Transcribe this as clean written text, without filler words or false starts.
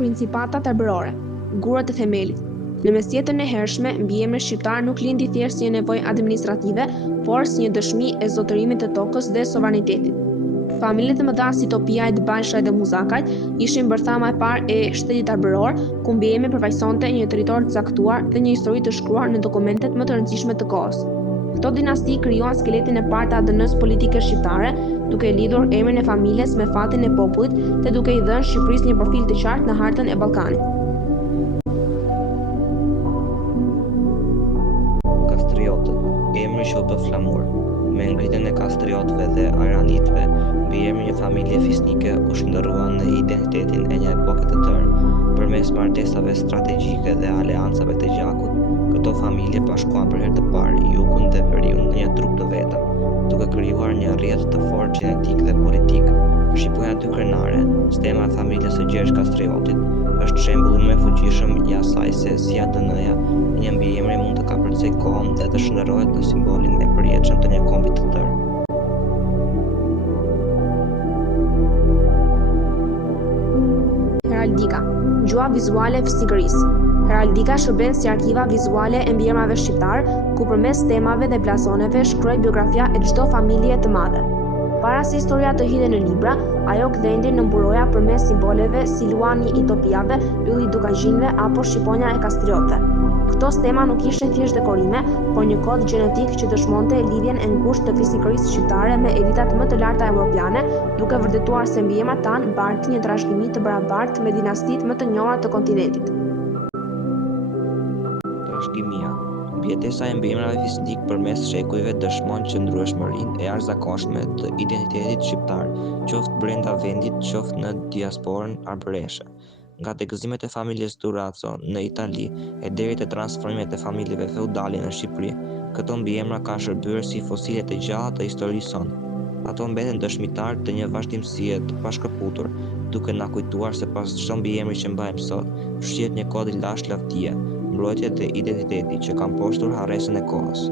Principatat arbërore, gurat e themelit. Në mesjetën e hershme, mbiemri shqiptar nuk lindi thjesht si një nevojë administrative, por si një dëshmi e zotërimit të tokës dhe sovranitetit. Familjet e mëdha si Topiajt, Bajshajt dhe Muzakajt ishin bërthama e parë e shtetit arbëror, ku mbiemri përfaqësonte një territor të caktuar dhe një histori të shkruar në dokumentet më të rëndësishme të kohës. Këto dinasti krijuan skeletin e parë të ADN-s politike shqiptare, duke lidhur emrin e familjes me fatin e popullit dhe duke i dhënë Shqipërisë një profil të qartë në hartën e Ballkanit. Kastriotët, emri shobë flamur. Me ngritjen e kastriotëve dhe aranitëve, mbiemri një familje fisnike u shndërrua në identitetin e një epoke të tërë. Përmes martesave strategjike dhe aleancave të gjakut, këto familje bashkuan për herë të parë Jukun dhe Veriun në një trup të vetëm, duke krijuar një rrjet të fortë gjenetik dhe politik. Shqiponja dy krenare, stema e familjes së Gjergj Kastriotit, është shembulli më i fuqishëm i asaj se si ADN-ja një mbiemri mund të kapërcejë kohën dhe të shndërrohet në simbolin e përjetshëm të një kombi të tërë. Heraldika, gjua vizuale e fisnikërisë. Heraldika shërben si arkiva vizuale e mbiemrave shqiptar, ku përmes temave dhe blasoneve shkruaj biografia e çdo familje të madhe. Para se historia të hidhej në libra, ajo kthehej në mburoja përmes simboleve si luani i Topiave, ylli i Dukazhinëve apo shqiponja e Kastriotëve. Këto stema nuk ishin thjesht dekorime, por një kod gjenetik që dëshmonte lidhjen e ngushtë të fisnikërisë shqiptare me elitat më të larta europiane, duke vërtetuar se mbiemrat tanë bartin një trashëgimi të barabartë me dinastitë më të njohura të kontinentit. Trashëgimia. Mbjetesa e mbiemrave fisnik përmes shekujve dëshmon qëndrueshmërinë e jashtëzakonshme të identitetit shqiptar, qoftë brenda vendit, qoftë në diasporën arbëreshe. Nga tegëzimet e familjes Durazzo në Itali e deri te transformimet e familjeve feudale në Shqipëri, këto mbiemra kanë shërbyer si fosile të gjalla të historisë sonë. Ato mbeten dëshmitar të një vazhdimësie të pashkëputur, duke na kujtuar se pas çdo mbiemri që mbajmë sot, fshihet një kod i lashtë lavdie, mbrojtje dhe identiteti që kanë mposhtur harresën e kohës.